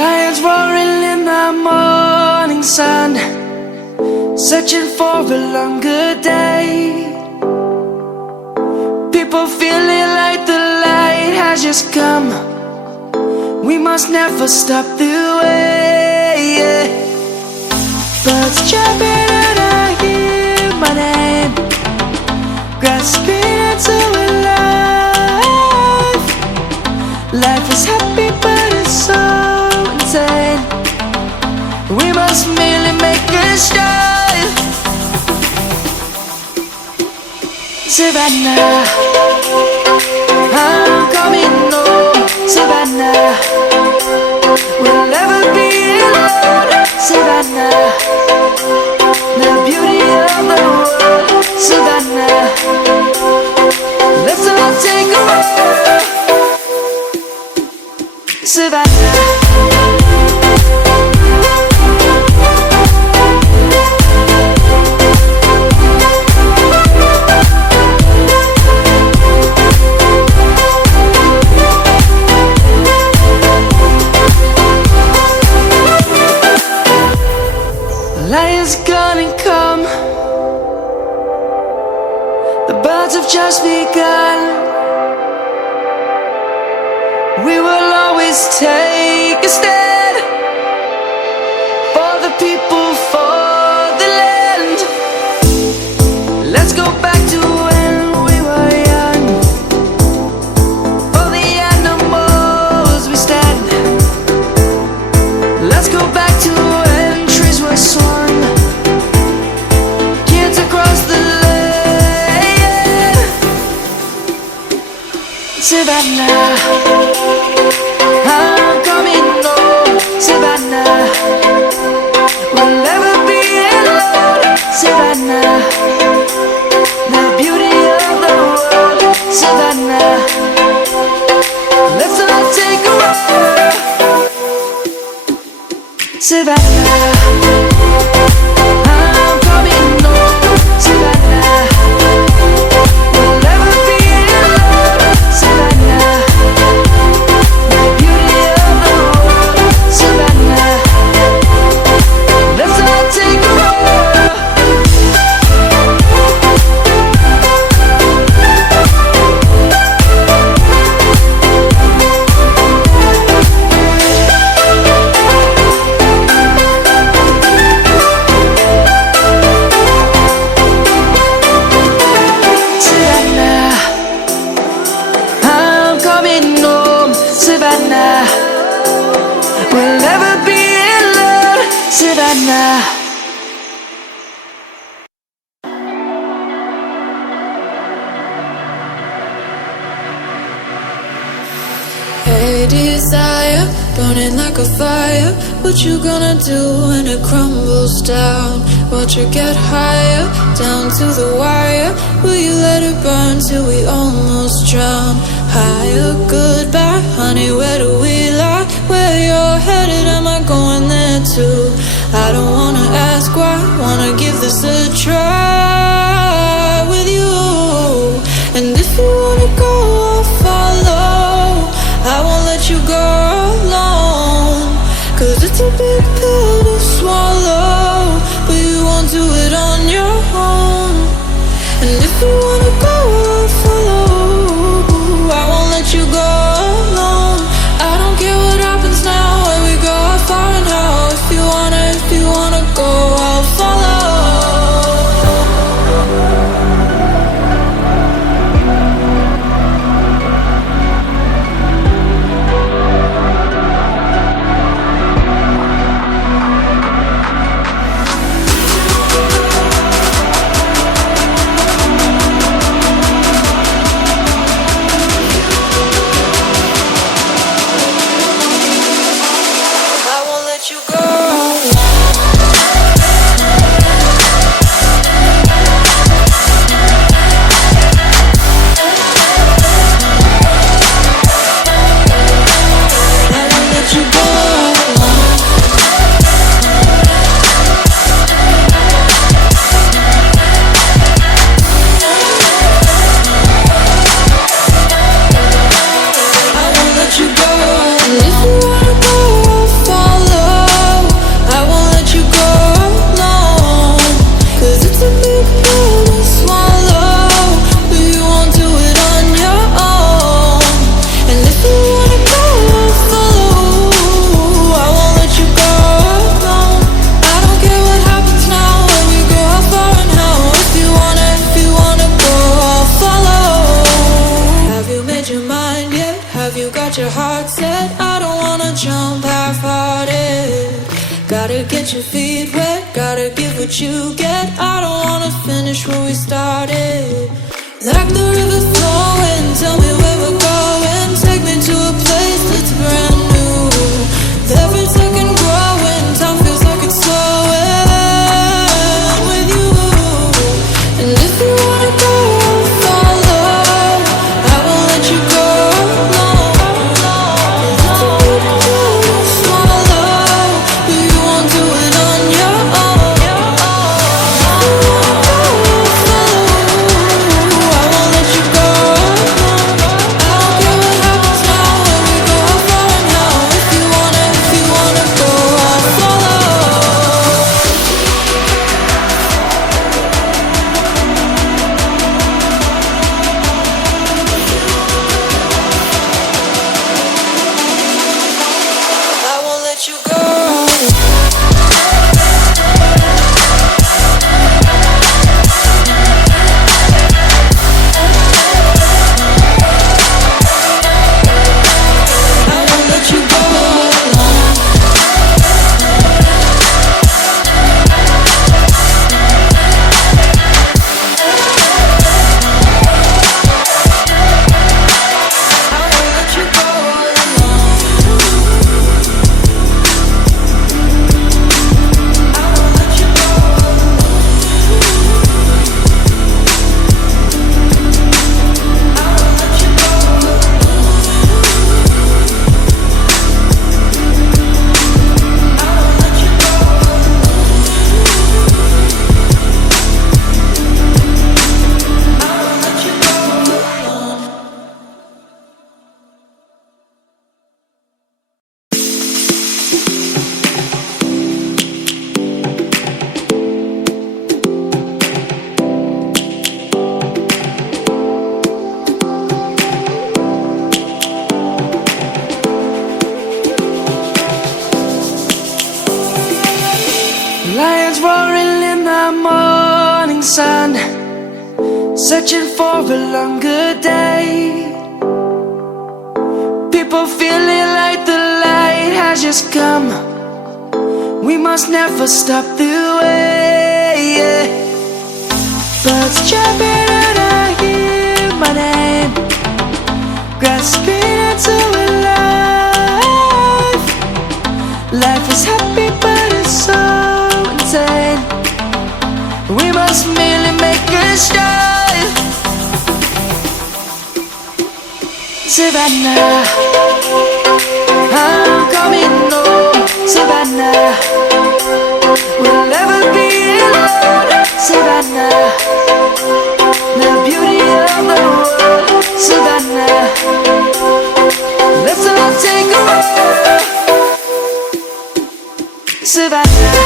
Lions roaring in the morning sun, searching for a longer day. People feeling like the light has just come. We must never stop the way. Birds jumping and I hear my name, grasping into a life. Life is happy but it's so insane. We must merely make a start. Savannah, I'm coming home. Savannah, we'll never be alone. Savannah, the beauty of the world. Savannah, let's all take a walk. Savannah. Lion's gonna come. The birds have just begun. We will always take a stand for the people, for the land. Let's go back to when we were young. For the animals we stand. Let's go back to when trees were swung. Kids across the land. Savannah, I'm coming home. Savannah, we'll never be alone. Savannah, the beauty of the world. Savannah, let's all take a walk. Savannah, I'm coming home. Savannah, we'll never be alone. Savannah, the beauty of the world. Savannah, let's all take a walk. Savannah, I'm coming home. Savannah, we'll never be alone. Savannah. Hey desire, burning like a fire. What you gonna do when it crumbles down? Watch it get higher, down to the wire. Will you let it burn till we almost drown? Higher, goodbye, honey, where do we lie? Where you're headed, am I going there too? I don't wanna ask why, wanna give this a try with you. And if you wanna go, I'll follow. I won't let you go alone, 'cause it's a big pill to swallow, but you won't do it on your own. And if you wanna go, I'll follow. I won't let you go alone. I don't care what happens now, when we go far and how. If you wanna go, I'll follow. Have you got your heart set? I don't wanna jump half-hearted. Gotta get your feet wet, gotta give what you get. I don't wanna finish where we started. Like the river flowing, tell me where we're going. Take me to a place that's brand new. Every second growing, time feels like it's slowing with you. And if you wanna go, follow. I won't let you go. Lions roaring in the morning sun, searching for a longer day. People feeling like the light has just come. We must never stop the way. Birds jumping and I hear my name, grasping into a life. Life is happy but it's so insane. We must merely make a start. Savannah, I'm coming home. Savannah, we'll never be alone. Savannah, the beauty of the world. Savannah, let's all take a walk. Savannah,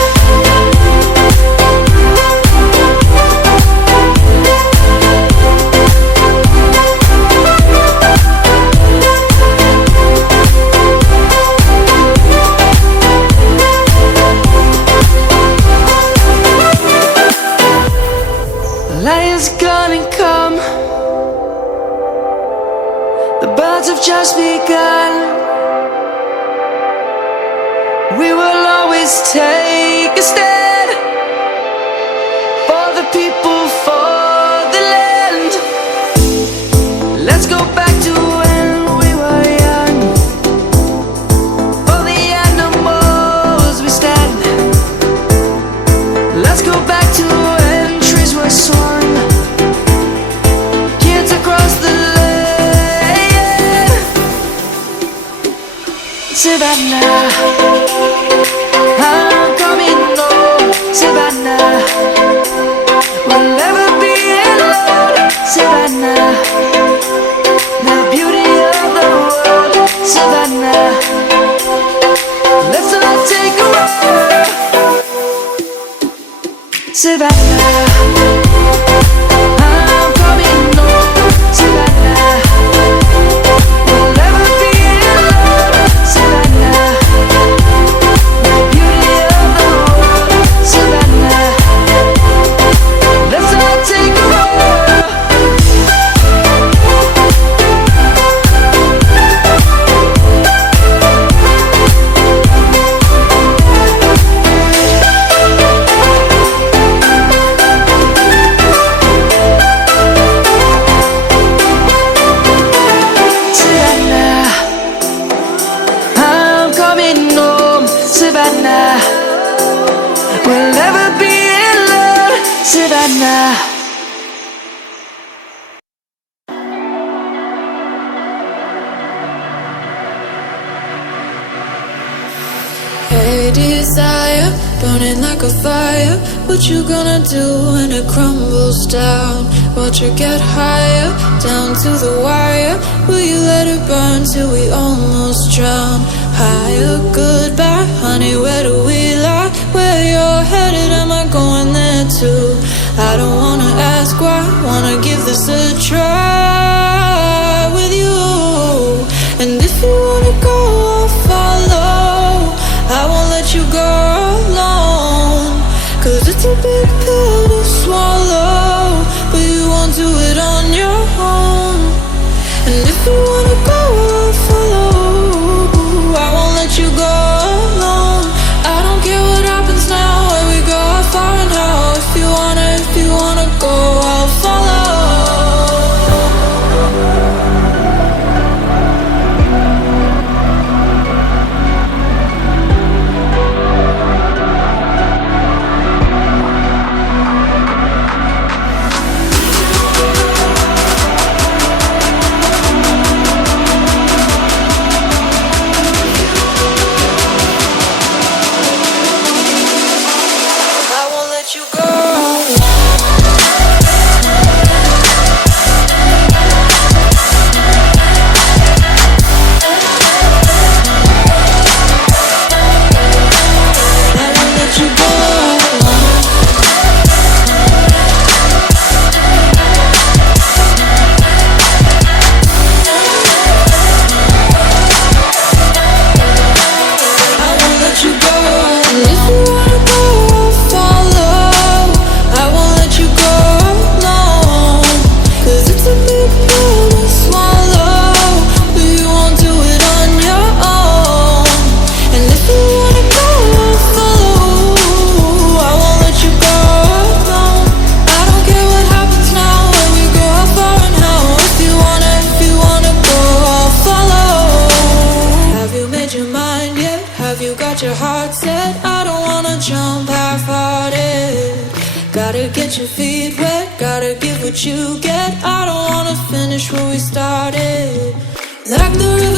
lion's gonna come. The birds have just begun. We will always take a stand for the people, for the land. Let's go back to when we were young. For the animals we stand. Let's go back to when trees were swung, kids across the land. Savannah, I'm coming home. Savannah, we'll never be alone. Savannah, the beauty of the world. Savannah, let's all take a walk. Savannah, I'm coming home. Savannah, we'll never be alone. Savannah, the beauty of the world. Savannah, farjana. Hey desire, burning like a fire. What you gonna do when it crumbles down? Watch it get higher, down to the wire. Will you let it burn till we almost drown? Higher, goodbye, honey, where do we lie? Where you're headed, am I going there too? I don't wanna ask why, wanna give this a try with you. And if you wanna go, I'll follow. I won't let you go alone, 'cause it's a big pill to swallow, but you won't do it on your own. And if you wanna go, I'll follow. I won't let you go alone. I don't care what happens now, where we go, how far and how. If you wanna go, I'll follow. Your heart said, I don't wanna jump half-hearted. Gotta get your feet wet, gotta give what you get. I don't wanna finish what we started. Like the river